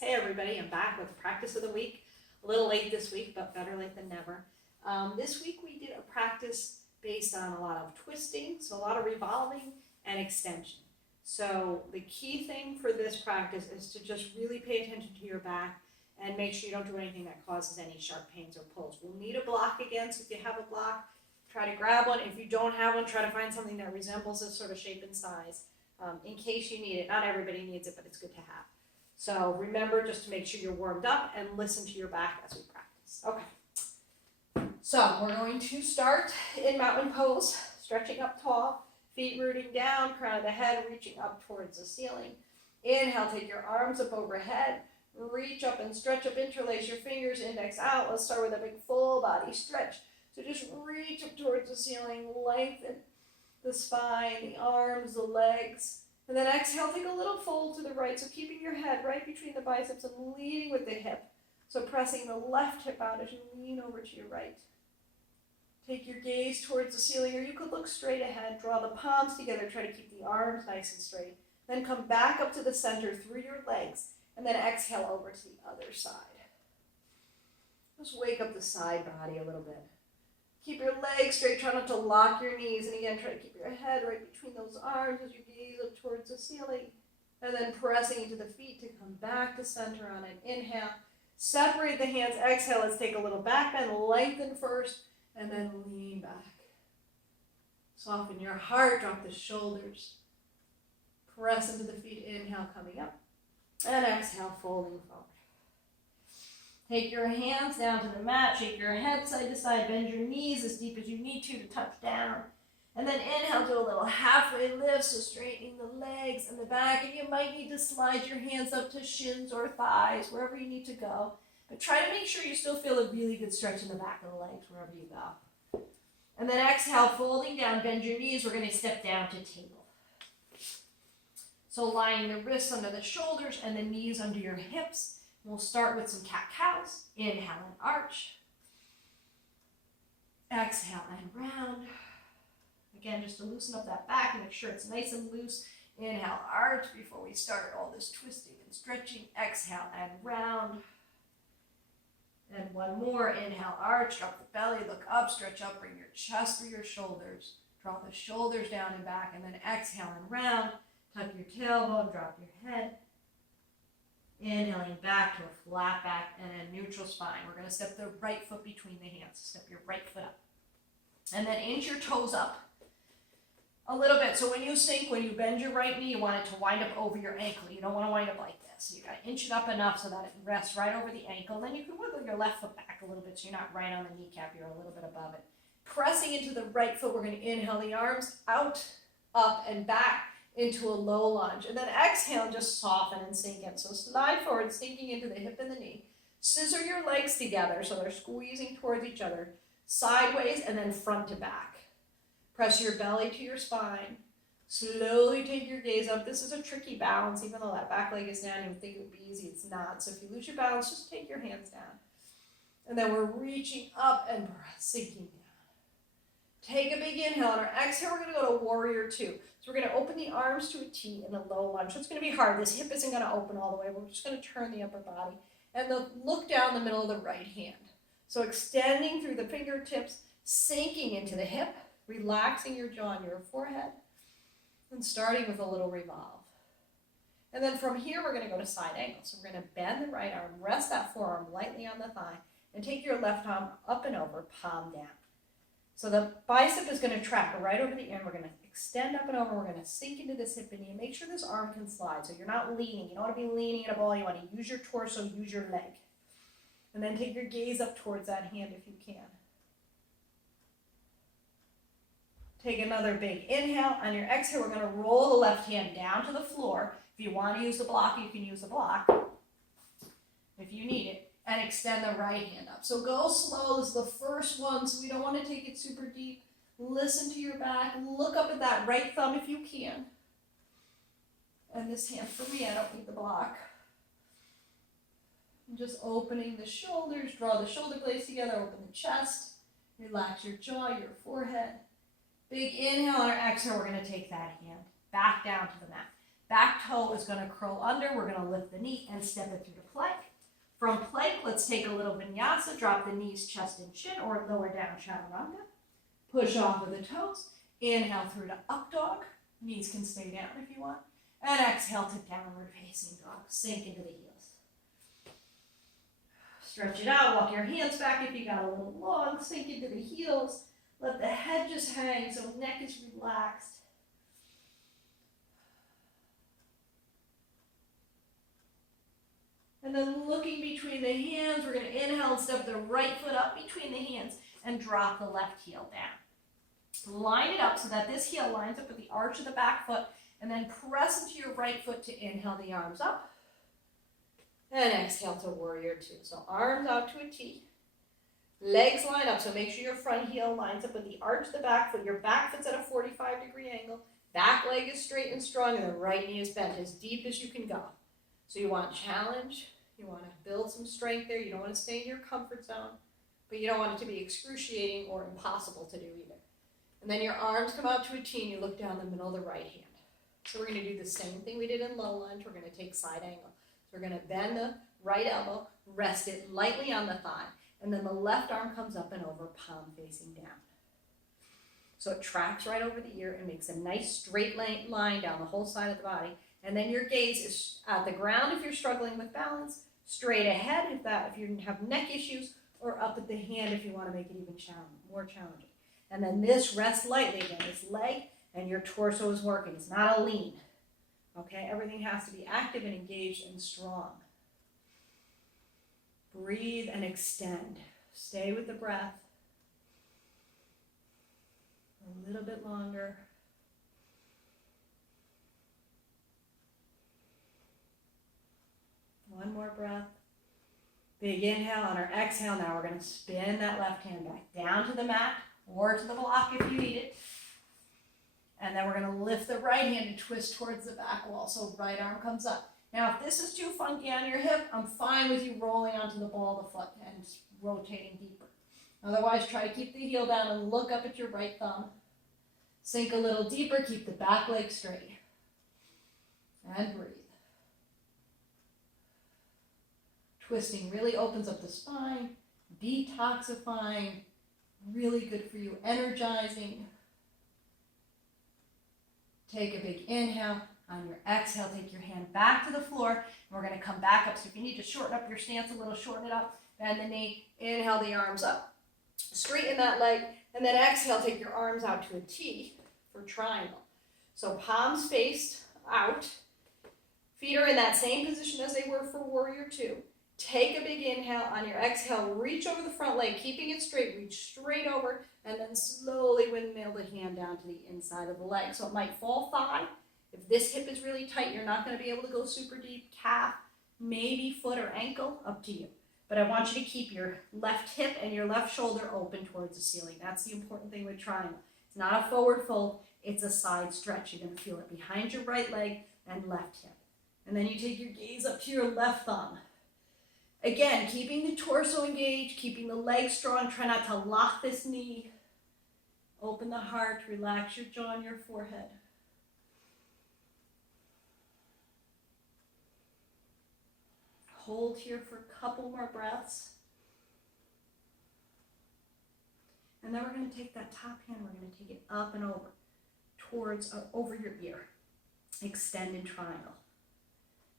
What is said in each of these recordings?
Hey everybody, I'm back with practice of the week. A little late this week, but better late than never. This week we did a practice based on a lot of twisting, so a lot of revolving and extension. So the key thing for this practice is to just really pay attention to your back and make sure you don't do anything that causes any sharp pains or pulls. We'll need a block again, so if you have a block, try to grab one. If you don't have one, try to find something that resembles this sort of shape and size in case you need it. Not everybody needs it, but it's good to have. So remember just to make sure you're warmed up and listen to your back as we practice. Okay. So we're going to start in mountain pose, stretching up tall, feet rooting down, crown of the head reaching up towards the ceiling. Inhale, take your arms up overhead, reach up and stretch up, interlace your fingers, index out. Let's start with a big full body stretch. So just reach up towards the ceiling, lengthen the spine, the arms, the legs. And then exhale, take a little fold to the right, so keeping your head right between the biceps and leading with the hip. So pressing the left hip out as you lean over to your right. Take your gaze towards the ceiling, or you could look straight ahead. Draw the palms together, try to keep the arms nice and straight. Then come back up to the center through your legs, and then exhale over to the other side. Just wake up the side body a little bit. Keep your legs straight, try not to lock your knees, and again, try to keep your head right between those arms as you gaze up towards the ceiling, and then pressing into the feet to come back to center on an inhale. Separate the hands, exhale, let's take a little back bend, lengthen first, and then lean back. Soften your heart, drop the shoulders. Press into the feet, inhale, coming up, and exhale, folding forward. Take your hands down to the mat, shake your head side to side, bend your knees as deep as you need to touch down. And then inhale, do a little halfway lift, so straightening the legs and the back. And you might need to slide your hands up to shins or thighs, wherever you need to go. But try to make sure you still feel a really good stretch in the back of the legs, wherever you go. And then exhale, folding down, bend your knees. We're going to step down to table. So lying the wrists under the shoulders and the knees under your hips. We'll start with some cat-cows. Inhale and arch. Exhale and round. Again, just to loosen up that back and make sure it's nice and loose. Inhale, arch before we start all this twisting and stretching. Exhale and round. And one more. Inhale, arch, drop the belly, look up, stretch up, bring your chest through your shoulders. Draw the shoulders down and back, and then exhale and round. Tuck your tailbone, drop your head. Inhaling back to a flat back and a neutral spine. We're going to step the right foot between the hands. Step your right foot up. And then inch your toes up a little bit. So when you sink, when you bend your right knee, you want it to wind up over your ankle. You don't want to wind up like this. So you got to inch it up enough so that it rests right over the ankle. Then you can wiggle your left foot back a little bit so you're not right on the kneecap. You're a little bit above it. Pressing into the right foot, we're going to inhale the arms out, up, and back into a low lunge. And then exhale and just soften and sink in. So slide forward, sinking into the hip and the knee. Scissor your legs together so they're squeezing towards each other. Sideways and then front to back. Press your belly to your spine. Slowly take your gaze up. This is a tricky balance. Even though that back leg is down, you would think it would be easy. It's not. So if you lose your balance, just take your hands down. And then we're reaching up and sinking down. Take a big inhale. On our exhale, we're going to go to warrior two. So we're going to open the arms to a T in a low lunge. So it's going to be hard. This hip isn't going to open all the way. We're just going to turn the upper body. And look down the middle of the right hand. So extending through the fingertips, sinking into the hip, relaxing your jaw and your forehead, and starting with a little revolve. And then from here, we're going to go to side angle. So we're going to bend the right arm, rest that forearm lightly on the thigh, and take your left arm up and over, palm down. So the bicep is going to track right over the end. We're going to extend up and over. We're going to sink into this hip and knee. Make sure this arm can slide. So you're not leaning. You don't want to be leaning at a ball. You want to use your torso, use your leg. And then take your gaze up towards that hand if you can. Take another big inhale. On your exhale, we're going to roll the left hand down to the floor. If you want to use the block, you can use the block if you need it. And extend the right hand up. So go slow. This is the first one, so we don't want to take it super deep. Listen to your back. Look up at that right thumb if you can. And this hand for me, I don't need the block. And just opening the shoulders. Draw the shoulder blades together. Open the chest. Relax your jaw, your forehead. Big inhale. On our exhale, we're going to take that hand back down to the mat. Back toe is going to curl under. We're going to lift the knee and step it through to plank. From plank, let's take a little vinyasa. Drop the knees, chest, and chin, or lower down, chaturanga. Push off of the toes. Inhale through to up dog. Knees can stay down if you want. And exhale to downward facing dog. Sink into the heels. Stretch it out. Walk your hands back if you got a little long. Sink into the heels. Let the head just hang so neck is relaxed. And then looking between the hands, we're going to inhale and step the right foot up between the hands and drop the left heel down. Line it up so that this heel lines up with the arch of the back foot, and then press into your right foot to inhale the arms up. And exhale to warrior two. So arms out to a T. Legs line up, so make sure your front heel lines up with the arch of the back foot. Your back foot's at a 45-degree angle. Back leg is straight and strong, and the right knee is bent as deep as you can go. So you want challenge. You want to build some strength there. You don't want to stay in your comfort zone, but you don't want it to be excruciating or impossible to do either. And then your arms come out to a T and you look down the middle of the right hand. So we're going to do the same thing we did in low lunge. We're going to take side angle. So we're going to bend the right elbow, rest it lightly on the thigh, and then the left arm comes up and over, palm facing down. So it tracks right over the ear and makes a nice straight line down the whole side of the body. And then your gaze is at the ground if you're struggling with balance, straight ahead if you have neck issues, or up at the hand if you want to make it even more challenging. And then this rests lightly again, this leg and your torso is working. It's not a lean. Okay, everything has to be active and engaged and strong. Breathe and extend. Stay with the breath. A little bit longer. One more breath. Big inhale. On our exhale, now we're going to spin that left hand back down to the mat or to the block if you need it. And then we're going to lift the right hand and twist towards the back wall. So right arm comes up. Now, if this is too funky on your hip, I'm fine with you rolling onto the ball of the foot and rotating deeper. Otherwise, try to keep the heel down and look up at your right thumb. Sink a little deeper. Keep the back leg straight. And breathe. Twisting really opens up the spine, detoxifying, really good for you, energizing. Take a big inhale. On your exhale, take your hand back to the floor. And we're going to come back up. So if you need to shorten up your stance a little, shorten it up. Bend the knee. Inhale the arms up. Straighten that leg. And then exhale, take your arms out to a T for triangle. So palms faced out. Feet are in that same position as they were for warrior two. Take a big inhale. On your exhale, reach over the front leg, keeping it straight. Reach straight over, and then slowly windmill the hand down to the inside of the leg. So it might fall thigh. If this hip is really tight, you're not going to be able to go super deep. Calf, maybe foot or ankle, up to you. But I want you to keep your left hip and your left shoulder open towards the ceiling. That's the important thing with triangle. It's not a forward fold. It's a side stretch. You're going to feel it behind your right leg and left hip. And then you take your gaze up to your left thumb. Again, keeping the torso engaged, keeping the legs strong. Try not to lock this knee. Open the heart. Relax your jaw and your forehead. Hold here for a couple more breaths. And then we're going to take that top hand, we're going to take it up and over, towards, over your ear. Extended triangle.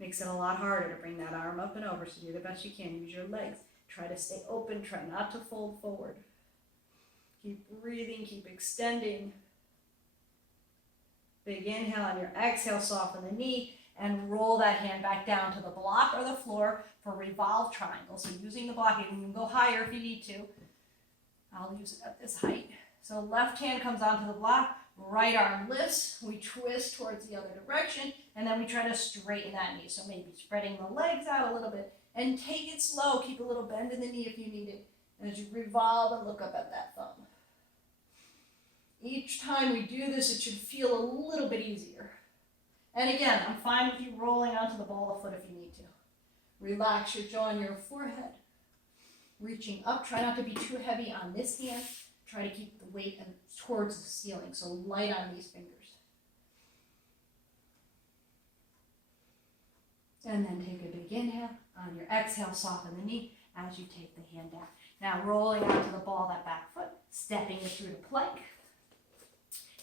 Makes it a lot harder to bring that arm up and over, so do the best you can. Use your legs. Try to stay open, try not to fold forward. Keep breathing, keep extending. Big inhale. On your exhale, soften the knee. And roll that hand back down to the block or the floor for revolve triangle. So using the block, you can go higher if you need to. I'll use it at this height. So left hand comes onto the block, right arm lifts, we twist towards the other direction, and then we try to straighten that knee. So maybe spreading the legs out a little bit, and take it slow. Keep a little bend in the knee if you need it. And as you revolve and look up at that thumb. Each time we do this, it should feel a little bit easier. And again, I'm fine with you rolling onto the ball of foot if you need to. Relax your jaw and your forehead. Reaching up, try not to be too heavy on this hand. Try to keep the weight towards the ceiling, so light on these fingers. And then take a big inhale. On your exhale, soften the knee as you take the hand down. Now rolling out to the ball, that back foot, stepping it through to plank.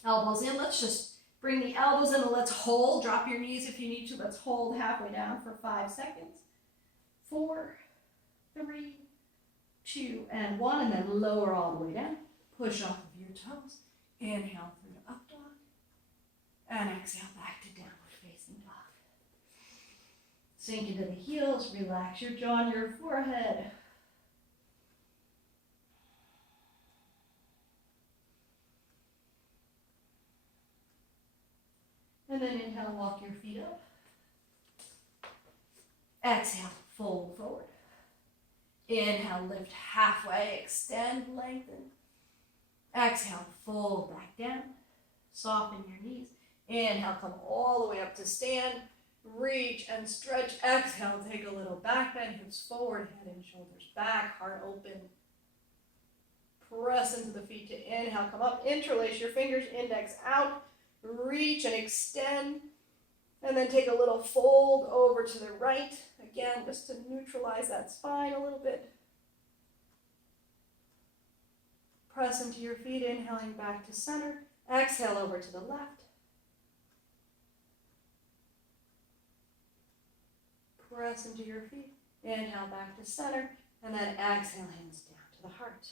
Elbows in. Let's just bring the elbows in and let's hold. Drop your knees if you need to. Let's hold halfway down for 5 seconds. 4, 3, 2, and 1. And then lower all the way down. Push off of your toes. Inhale through to up dog. And exhale back to downward facing dog. Sink into the heels. Relax your jaw and your forehead. And then inhale, walk your feet up. Exhale, fold forward. Inhale, lift halfway, extend, lengthen. Exhale, fold back down. Soften your knees. Inhale, come all the way up to stand. Reach and stretch. Exhale, take a little back bend, hips forward, head and shoulders back, heart open. Press into the feet to inhale, come up, interlace your fingers, index out. Reach and extend, and then take a little fold over to the right, again, just to neutralize that spine a little bit. Press into your feet, inhaling back to center. Exhale over to the left. Press into your feet, inhale back to center, and then exhale, hands down to the heart.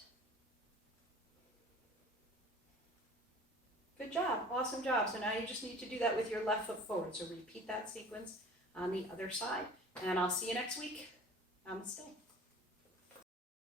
Good job, awesome job. So now you just need to do that with your left foot forward. So repeat that sequence on the other side. And I'll see you next week. Namaste.